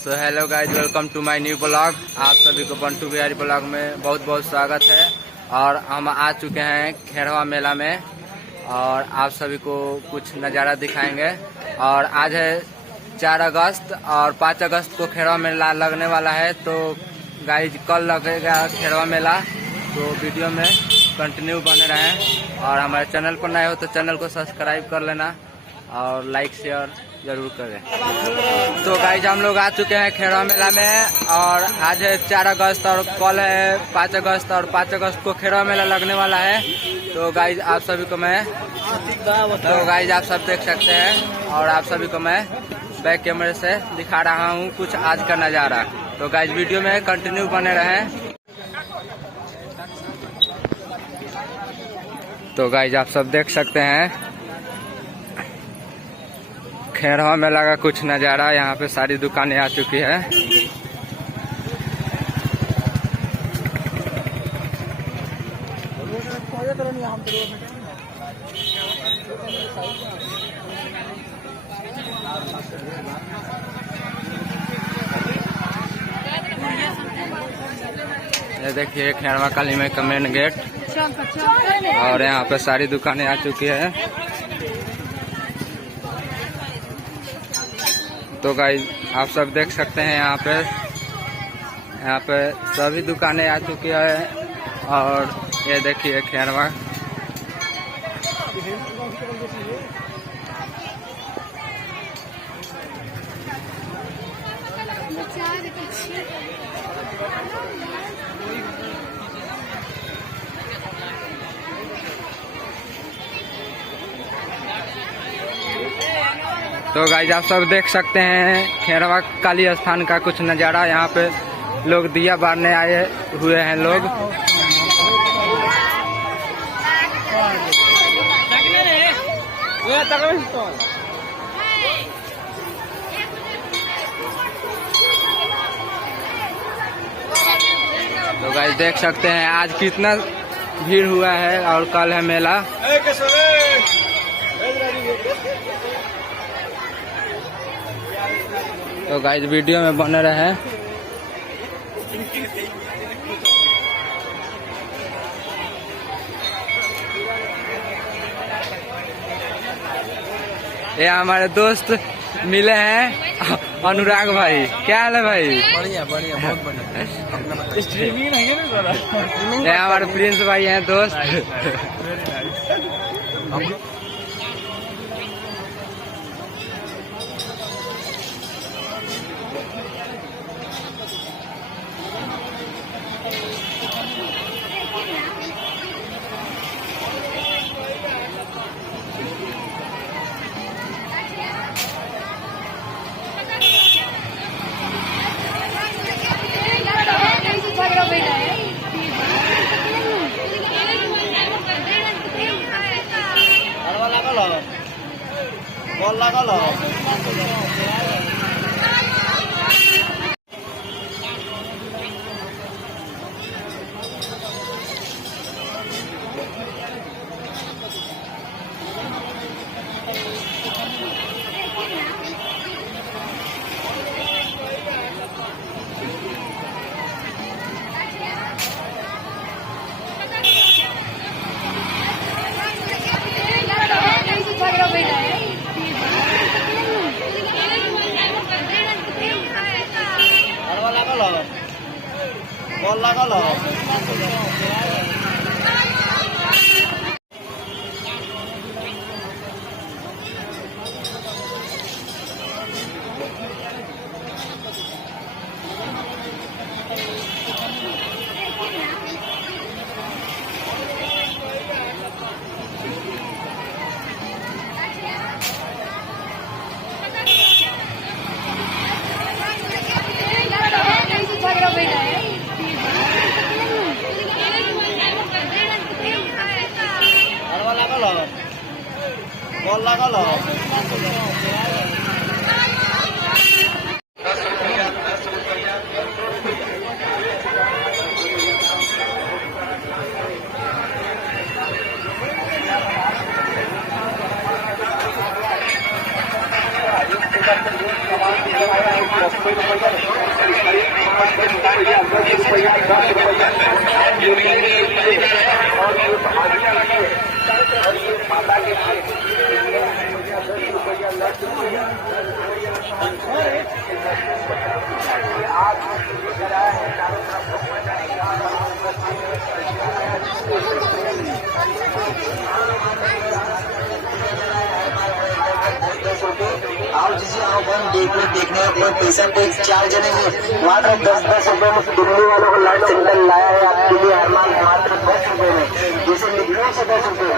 So hello guys, welcome to my new blog. आप सभी को बंटू बिहारी ब्लॉग में बहुत बहुत स्वागत है। और हम आ चुके हैं खेरवा मेला में और आप सभी को कुछ नज़ारा दिखाएंगे। और आज है 4 अगस्त और 5 अगस्त को खेरवा मेला लगने वाला है। तो गाइज कल लगेगा खेरवा मेला, तो वीडियो में कंटिन्यू बने रहें। और हमारे चैनल पर नए हो तो चैनल को सब्सक्राइब कर लेना और लाइक शेयर जरूर करें। तो गाइज हम लोग आ चुके हैं खेरवा मेला में और आज है 4 अगस्त और कल है 5 अगस्त और 5 अगस्त को खेरवा मेला लगने वाला है। तो गाइज आप सभी को गाइज आप सब देख सकते हैं और आप सभी को मैं बैक कैमरे से दिखा रहा हूँ कुछ आज का नज़ारा। तो गाइज वीडियो में कंटिन्यू बने रहें। तो गाइज आप सब देख सकते हैं खेरवा मेला का कुछ नज़ारा। यहाँ पे सारी दुकानें आ चुकी है। ये देखिए खेरवा काली माई का मेन गेट और यहाँ पे सारी दुकानें आ चुकी है। तो गाइस आप सब देख सकते हैं यहाँ पे सभी दुकानें आ चुकी है। और ये देखिए खेरवा तो गाइस आप सब देख सकते हैं खेरवा काली स्थान का कुछ नज़ारा। यहाँ पे लोग दिया बारने आए हुए हैं लोग। तो गाइस देख सकते हैं आज कितना भीड़ हुआ है और कल है मेला। तो गाइस वीडियो में बने रहे। ये हमारे दोस्त मिले हैं अनुराग भाई। क्या हाल है भाई? बढ़िया बढ़िया बहुत बढ़िया। स्ट्रीमिंग है ना सर? ये हमारे प्रिंस भाई हैं दोस्त। बॉल लगा लो। बॉल लगा लो। बॉल लगा लो। आओ जिसे आओ बन देखने पर पेशेंट एक 4 जने में मात्र 10-10 रुपए में दिल्ली वालों को लाइट सेंटर लाया है आपके लिए। हर मात्र 10 रुपए में, जैसे निकलो से 10 रुपए।